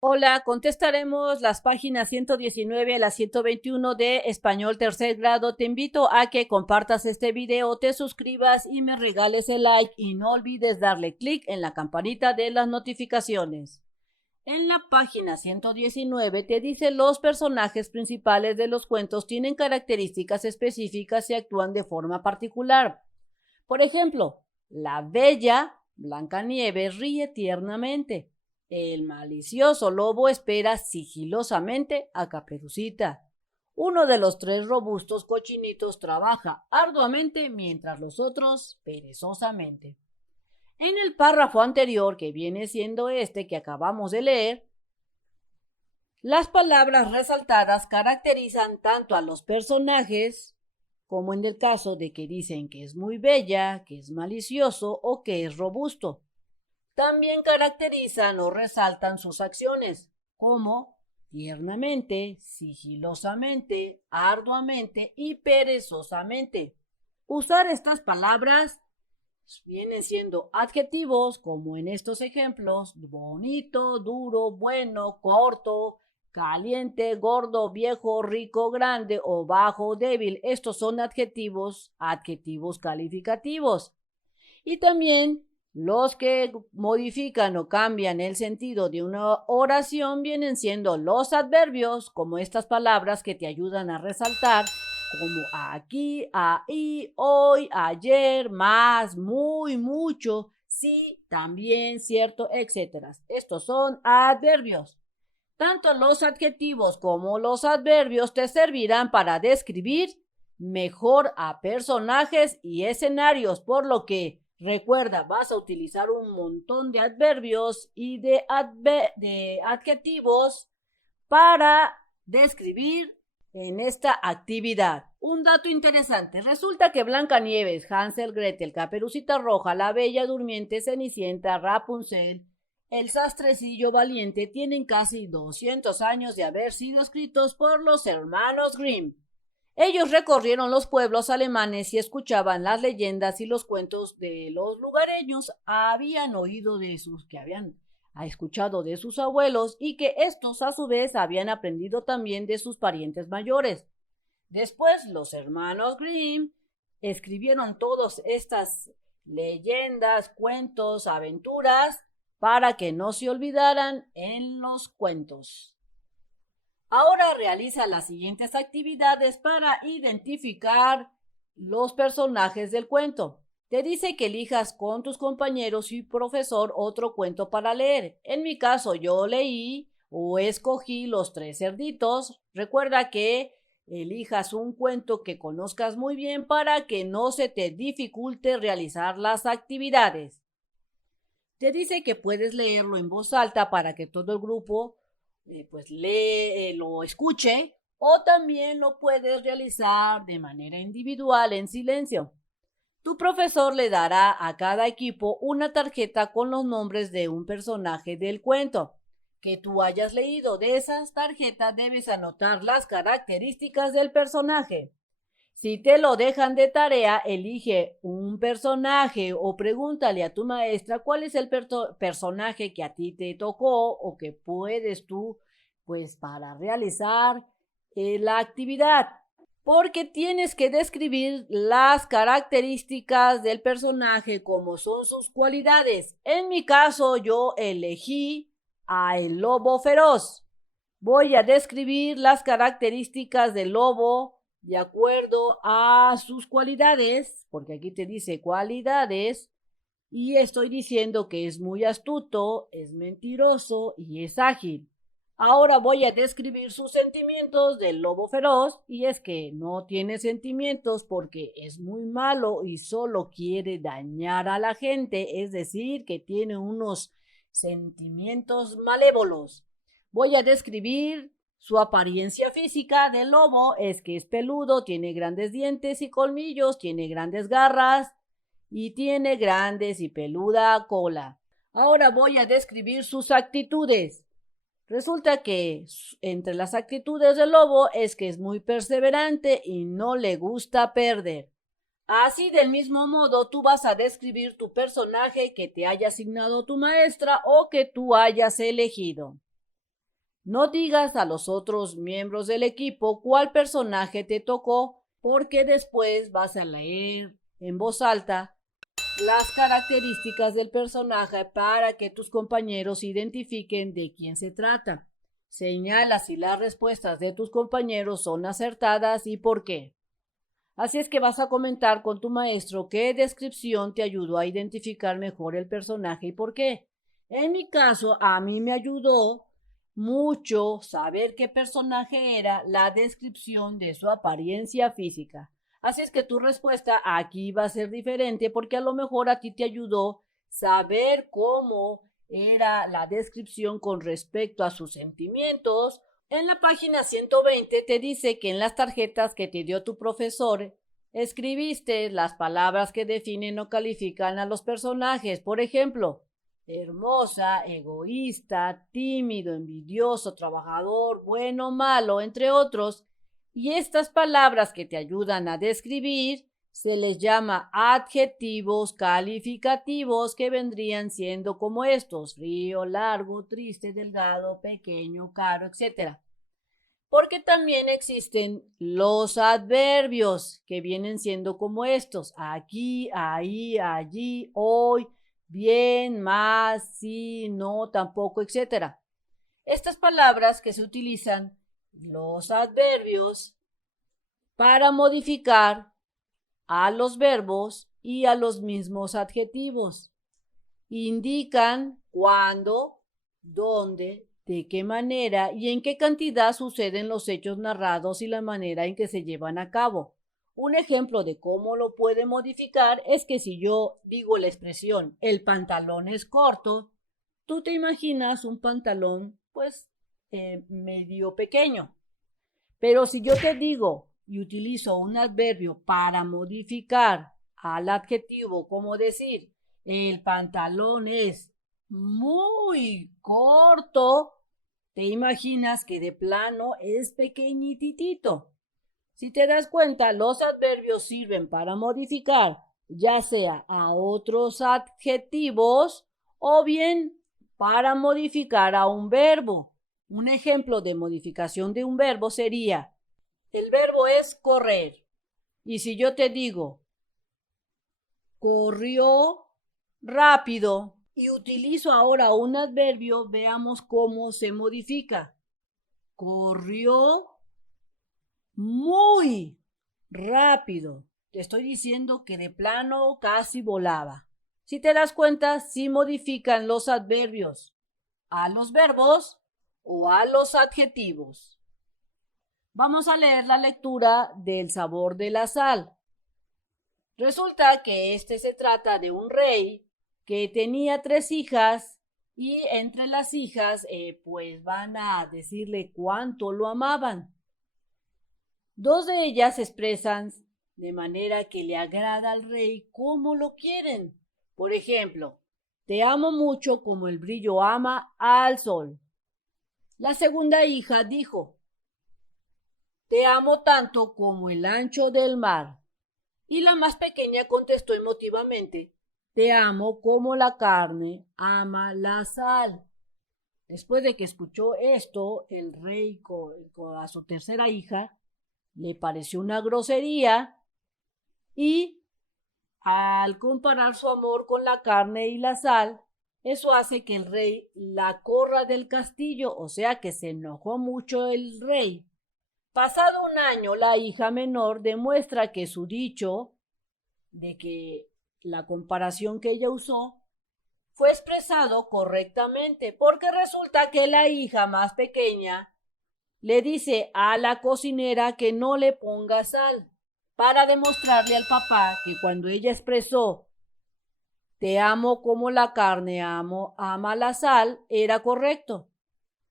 Hola, contestaremos las páginas 119 a la 121 de Español Tercer Grado. Te invito a que compartas este video, te suscribas y me regales el like y no olvides darle clic en la campanita de las notificaciones. En la página 119 te dice los personajes principales de los cuentos tienen características específicas y actúan de forma particular. Por ejemplo, la bella Blancanieves ríe tiernamente. El malicioso lobo espera sigilosamente a Caperucita. Uno de los tres robustos cochinitos trabaja arduamente mientras los otros perezosamente. En el párrafo anterior, que viene siendo este que acabamos de leer, las palabras resaltadas caracterizan tanto a los personajes como en el caso de que dicen que es muy bella, que es malicioso o que es robusto. También caracterizan o resaltan sus acciones, como tiernamente, sigilosamente, arduamente y perezosamente. Usar estas palabras vienen siendo adjetivos, como en estos ejemplos: bonito, duro, bueno, corto, caliente, gordo, viejo, rico, grande o bajo, débil. Estos son adjetivos calificativos. Y también los que modifican o cambian el sentido de una oración vienen siendo los adverbios, como estas palabras que te ayudan a resaltar, como aquí, ahí, hoy, ayer, más, muy, mucho, sí, también, cierto, etcétera. Estos son adverbios. Tanto los adjetivos como los adverbios te servirán para describir mejor a personajes y escenarios, por lo que recuerda, vas a utilizar un montón de adverbios y de adjetivos para describir en esta actividad. Un dato interesante: resulta que Blancanieves, Hansel, Gretel, Caperucita Roja, la Bella Durmiente, Cenicienta, Rapunzel, el Sastrecillo Valiente tienen casi 200 años de haber sido escritos por los hermanos Grimm. Ellos recorrieron los pueblos alemanes y escuchaban las leyendas y los cuentos de los lugareños. Habían oído de sus que habían escuchado de sus abuelos y que estos a su vez habían aprendido también de sus parientes mayores. Después los hermanos Grimm escribieron todas estas leyendas, cuentos, aventuras para que no se olvidaran en los cuentos. Ahora realiza las siguientes actividades para identificar los personajes del cuento. Te dice que elijas con tus compañeros y profesor otro cuento para leer. En mi caso, yo leí o escogí Los Tres Cerditos. Recuerda que elijas un cuento que conozcas muy bien para que no se te dificulte realizar las actividades. Te dice que puedes leerlo en voz alta para que todo el grupo lo escuche, o también lo puedes realizar de manera individual en silencio. Tu profesor le dará a cada equipo una tarjeta con los nombres de un personaje del cuento que tú hayas leído. De esas tarjetas debes anotar las características del personaje. Si te lo dejan de tarea, elige un personaje o pregúntale a tu maestra cuál es el personaje que a ti te tocó o que puedes tú, pues, para realizar la actividad. Porque tienes que describir las características del personaje, como son sus cualidades. En mi caso, yo elegí a el lobo feroz. Voy a describir las características del lobo de acuerdo a sus cualidades, porque aquí te dice cualidades, y estoy diciendo que es muy astuto, es mentiroso y es ágil. Ahora voy a describir sus sentimientos del lobo feroz, y es que no tiene sentimientos porque es muy malo y solo quiere dañar a la gente, es decir, que tiene unos sentimientos malévolos. Voy a describir su apariencia física del lobo: es que es peludo, tiene grandes dientes y colmillos, tiene grandes garras y tiene grandes y peluda cola. Ahora voy a describir sus actitudes. Resulta que entre las actitudes del lobo es que es muy perseverante y no le gusta perder. Así, del mismo modo, tú vas a describir tu personaje que te haya asignado tu maestra o que tú hayas elegido. No digas a los otros miembros del equipo cuál personaje te tocó, porque después vas a leer en voz alta las características del personaje para que tus compañeros identifiquen de quién se trata. Señala si las respuestas de tus compañeros son acertadas y por qué. Así es que vas a comentar con tu maestro qué descripción te ayudó a identificar mejor el personaje y por qué. En mi caso, a mí me ayudó mucho saber qué personaje era la descripción de su apariencia física. Así es que tu respuesta aquí va a ser diferente porque a lo mejor a ti te ayudó saber cómo era la descripción con respecto a sus sentimientos. En la página 120 te dice que en las tarjetas que te dio tu profesor escribiste las palabras que definen o califican a los personajes. Por ejemplo, hermosa, egoísta, tímido, envidioso, trabajador, bueno, malo, entre otros. Y estas palabras que te ayudan a describir se les llama adjetivos calificativos, que vendrían siendo como estos: frío, largo, triste, delgado, pequeño, caro, etc. Porque también existen los adverbios, que vienen siendo como estos: aquí, ahí, allí, hoy, bien, más, sí, no, tampoco, etc. Estas palabras que se utilizan, los adverbios, para modificar a los verbos y a los mismos adjetivos. Indican cuándo, dónde, de qué manera y en qué cantidad suceden los hechos narrados y la manera en que se llevan a cabo. Un ejemplo de cómo lo puede modificar es que si yo digo la expresión el pantalón es corto, tú te imaginas un pantalón medio pequeño. Pero si yo te digo y utilizo un adverbio para modificar al adjetivo, como decir el pantalón es muy corto, te imaginas que de plano es pequeñitito. Si te das cuenta, los adverbios sirven para modificar ya sea a otros adjetivos o bien para modificar a un verbo. Un ejemplo de modificación de un verbo sería: el verbo es correr. Y si yo te digo corrió rápido y utilizo ahora un adverbio, veamos cómo se modifica. Corrió muy rápido. Te estoy diciendo que de plano casi volaba. Si te das cuenta, sí modifican los adverbios a los verbos o a los adjetivos. Vamos a leer la lectura del sabor de la sal. Resulta que se trata de un rey que tenía 3 hijas y entre las hijas pues van a decirle cuánto lo amaban. 2 de ellas expresan de manera que le agrada al rey cómo lo quieren. Por ejemplo, te amo mucho como el brillo ama al sol. La segunda hija dijo: te amo tanto como el ancho del mar. Y la más pequeña contestó emotivamente: te amo como la carne ama la sal. Después de que escuchó esto, el rey a su tercera hija le pareció una grosería y al comparar su amor con la carne y la sal, eso hace que el rey la corra del castillo, o sea que se enojó mucho el rey. Pasado un año, la hija menor demuestra que su dicho de que la comparación que ella usó fue expresado correctamente, porque resulta que la hija más pequeña le dice a la cocinera que no le ponga sal, para demostrarle al papá que cuando ella expresó te amo como la carne ama la sal, era correcto.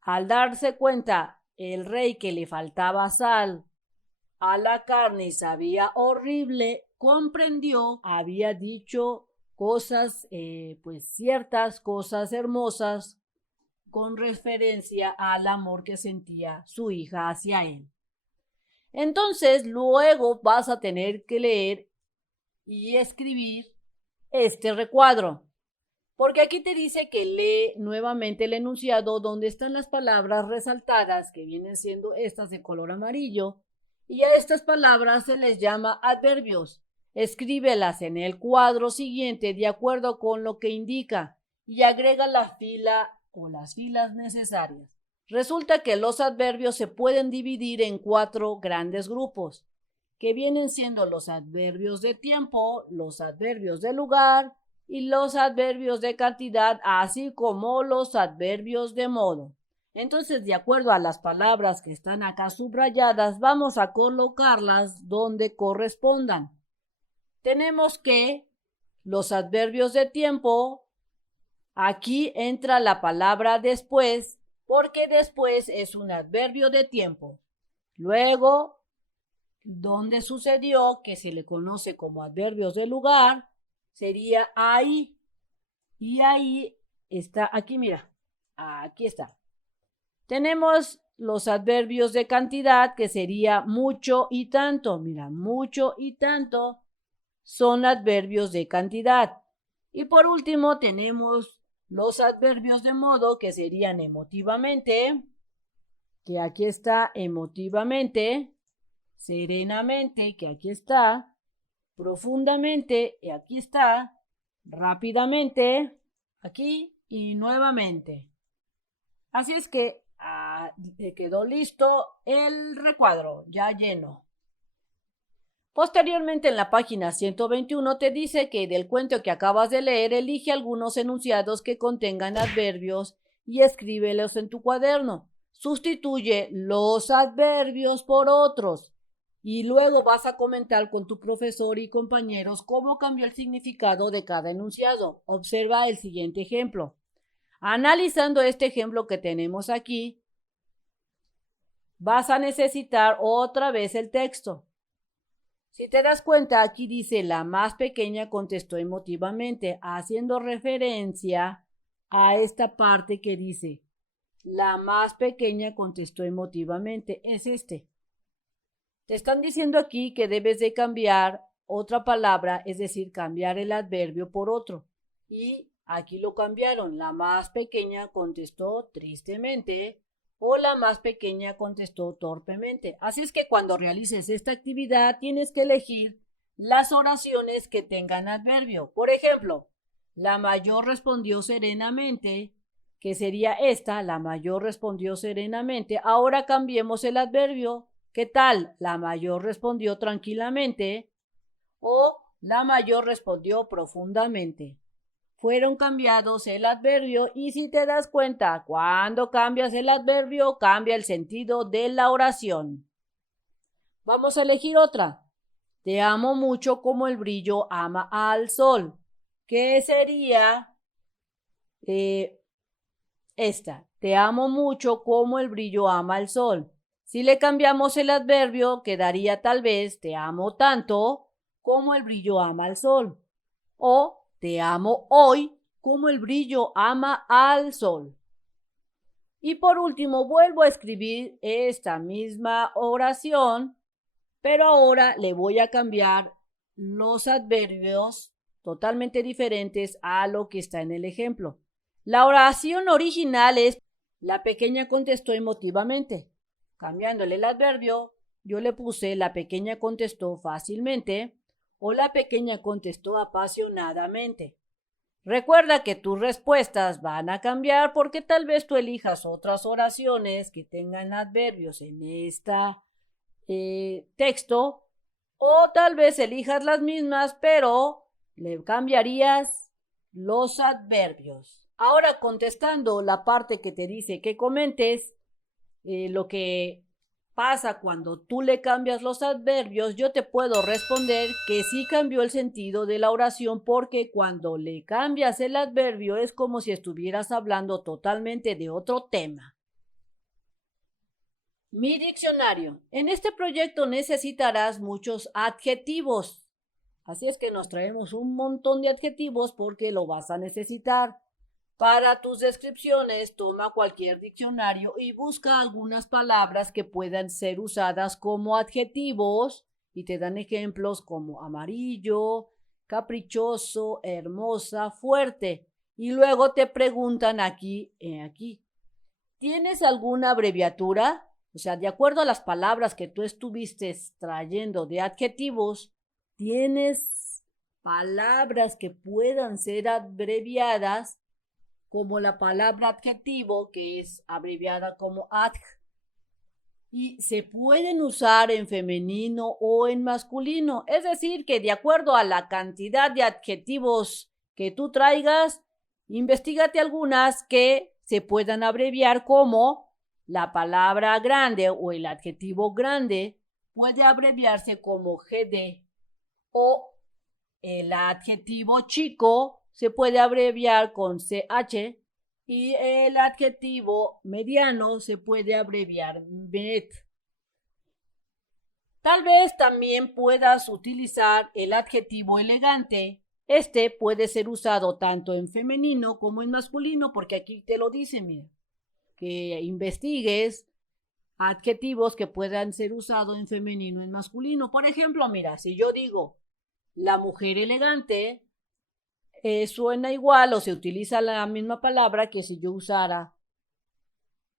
Al darse cuenta el rey que le faltaba sal a la carne y sabía horrible, comprendió, había dicho cosas, ciertas cosas hermosas con referencia al amor que sentía su hija hacia él. Entonces, luego vas a tener que leer y escribir este recuadro. Porque aquí te dice que lee nuevamente el enunciado donde están las palabras resaltadas, que vienen siendo estas de color amarillo, y a estas palabras se les llama adverbios. Escríbelas en el cuadro siguiente de acuerdo con lo que indica y agrega la fila o las filas necesarias. Resulta que los adverbios se pueden dividir en 4 grandes grupos, que vienen siendo los adverbios de tiempo, los adverbios de lugar y los adverbios de cantidad, así como los adverbios de modo. Entonces, de acuerdo a las palabras que están acá subrayadas, vamos a colocarlas donde correspondan. Tenemos que los adverbios de tiempo, aquí entra la palabra después, porque después es un adverbio de tiempo. Luego, donde sucedió, que se le conoce como adverbios de lugar, sería ahí. Y ahí está, aquí mira, aquí está. Tenemos los adverbios de cantidad, que sería mucho y tanto. Mira, mucho y tanto son adverbios de cantidad. Y por último tenemos los adverbios de modo, que serían emotivamente, que aquí está emotivamente, serenamente, que aquí está, profundamente, y aquí está, rápidamente, aquí y nuevamente. Así es que quedó listo el recuadro, ya lleno. Posteriormente, en la página 121 te dice que del cuento que acabas de leer, elige algunos enunciados que contengan adverbios y escríbelos en tu cuaderno. Sustituye los adverbios por otros y luego vas a comentar con tu profesor y compañeros cómo cambió el significado de cada enunciado. Observa el siguiente ejemplo. Analizando este ejemplo que tenemos aquí, vas a necesitar otra vez el texto. Si te das cuenta, aquí dice la más pequeña contestó emotivamente, haciendo referencia a esta parte que dice la más pequeña contestó emotivamente. Es este. Te están diciendo aquí que debes de cambiar otra palabra, es decir, cambiar el adverbio por otro. Y aquí lo cambiaron. La más pequeña contestó tristemente o la más pequeña contestó torpemente. Así es que cuando realices esta actividad tienes que elegir las oraciones que tengan adverbio. Por ejemplo, la mayor respondió serenamente, que sería esta, la mayor respondió serenamente. Ahora cambiemos el adverbio. ¿Qué tal? La mayor respondió tranquilamente o la mayor respondió profundamente. Fueron cambiados el adverbio y si te das cuenta, cuando cambias el adverbio, cambia el sentido de la oración. Vamos a elegir otra. Te amo mucho como el brillo ama al sol. ¿Qué sería esta? Te amo mucho como el brillo ama al sol. Si le cambiamos el adverbio, quedaría tal vez te amo tanto como el brillo ama al sol. O te amo hoy como el brillo ama al sol. Y por último, vuelvo a escribir esta misma oración, pero ahora le voy a cambiar los adverbios totalmente diferentes a lo que está en el ejemplo. La oración original es la pequeña contestó emotivamente. Cambiándole el adverbio, yo le puse la pequeña contestó fácilmente o la pequeña contestó apasionadamente. Recuerda que tus respuestas van a cambiar porque tal vez tú elijas otras oraciones que tengan adverbios en texto o tal vez elijas las mismas pero le cambiarías los adverbios. Ahora contestando la parte que te dice que comentes, lo que pasa cuando tú le cambias los adverbios, yo te puedo responder que sí cambió el sentido de la oración porque cuando le cambias el adverbio es como si estuvieras hablando totalmente de otro tema. Mi diccionario. En este proyecto necesitarás muchos adjetivos. Así es que nos traemos un montón de adjetivos porque lo vas a necesitar. Para tus descripciones, toma cualquier diccionario y busca algunas palabras que puedan ser usadas como adjetivos y te dan ejemplos como amarillo, caprichoso, hermosa, fuerte. Y luego te preguntan aquí, ¿tienes alguna abreviatura? O sea, de acuerdo a las palabras que tú estuviste extrayendo de adjetivos, ¿tienes palabras que puedan ser abreviadas como la palabra adjetivo, que es abreviada como adj? Y se pueden usar en femenino o en masculino. Es decir, que de acuerdo a la cantidad de adjetivos que tú traigas, investígate algunas que se puedan abreviar como la palabra grande o el adjetivo grande puede abreviarse como GD, o el adjetivo chico se puede abreviar con CH, y el adjetivo mediano se puede abreviar MED. Tal vez también puedas utilizar el adjetivo elegante. Este puede ser usado tanto en femenino como en masculino, porque aquí te lo dice, mira, que investigues adjetivos que puedan ser usados en femenino y en masculino. Por ejemplo, mira, si yo digo la mujer elegante, suena igual o se utiliza la misma palabra que si yo usara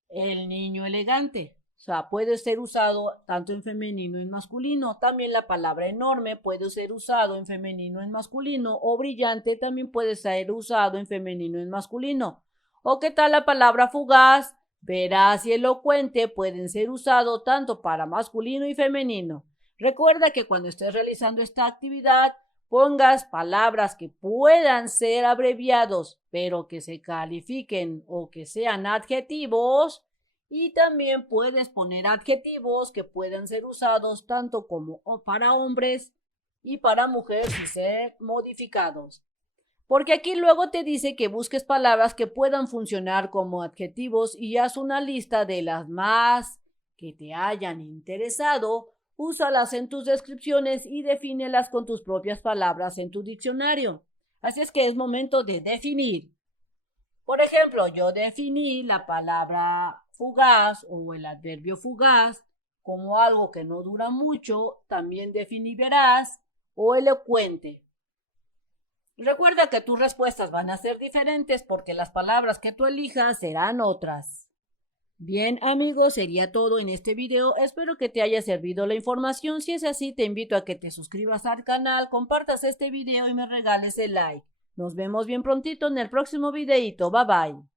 el niño elegante. O sea, puede ser usado tanto en femenino y en masculino. También la palabra enorme puede ser usado en femenino y en masculino. O brillante también puede ser usado en femenino y en masculino. O qué tal la palabra fugaz, veraz y elocuente pueden ser usados tanto para masculino y femenino. Recuerda que cuando estés realizando esta actividad, pongas palabras que puedan ser abreviados, pero que se califiquen o que sean adjetivos. Y también puedes poner adjetivos que puedan ser usados tanto como para hombres y para mujeres y ser modificados. Porque aquí luego te dice que busques palabras que puedan funcionar como adjetivos y haz una lista de las más que te hayan interesado. Úsalas en tus descripciones y defínelas con tus propias palabras en tu diccionario. Así es que es momento de definir. Por ejemplo, yo definí la palabra fugaz o el adverbio fugaz como algo que no dura mucho. También definí veraz o elocuente. Recuerda que tus respuestas van a ser diferentes porque las palabras que tú elijas serán otras. Bien, amigos, sería todo en este video. Espero que te haya servido la información. Si es así, te invito a que te suscribas al canal, compartas este video y me regales el like. Nos vemos bien prontito en el próximo videito. Bye bye.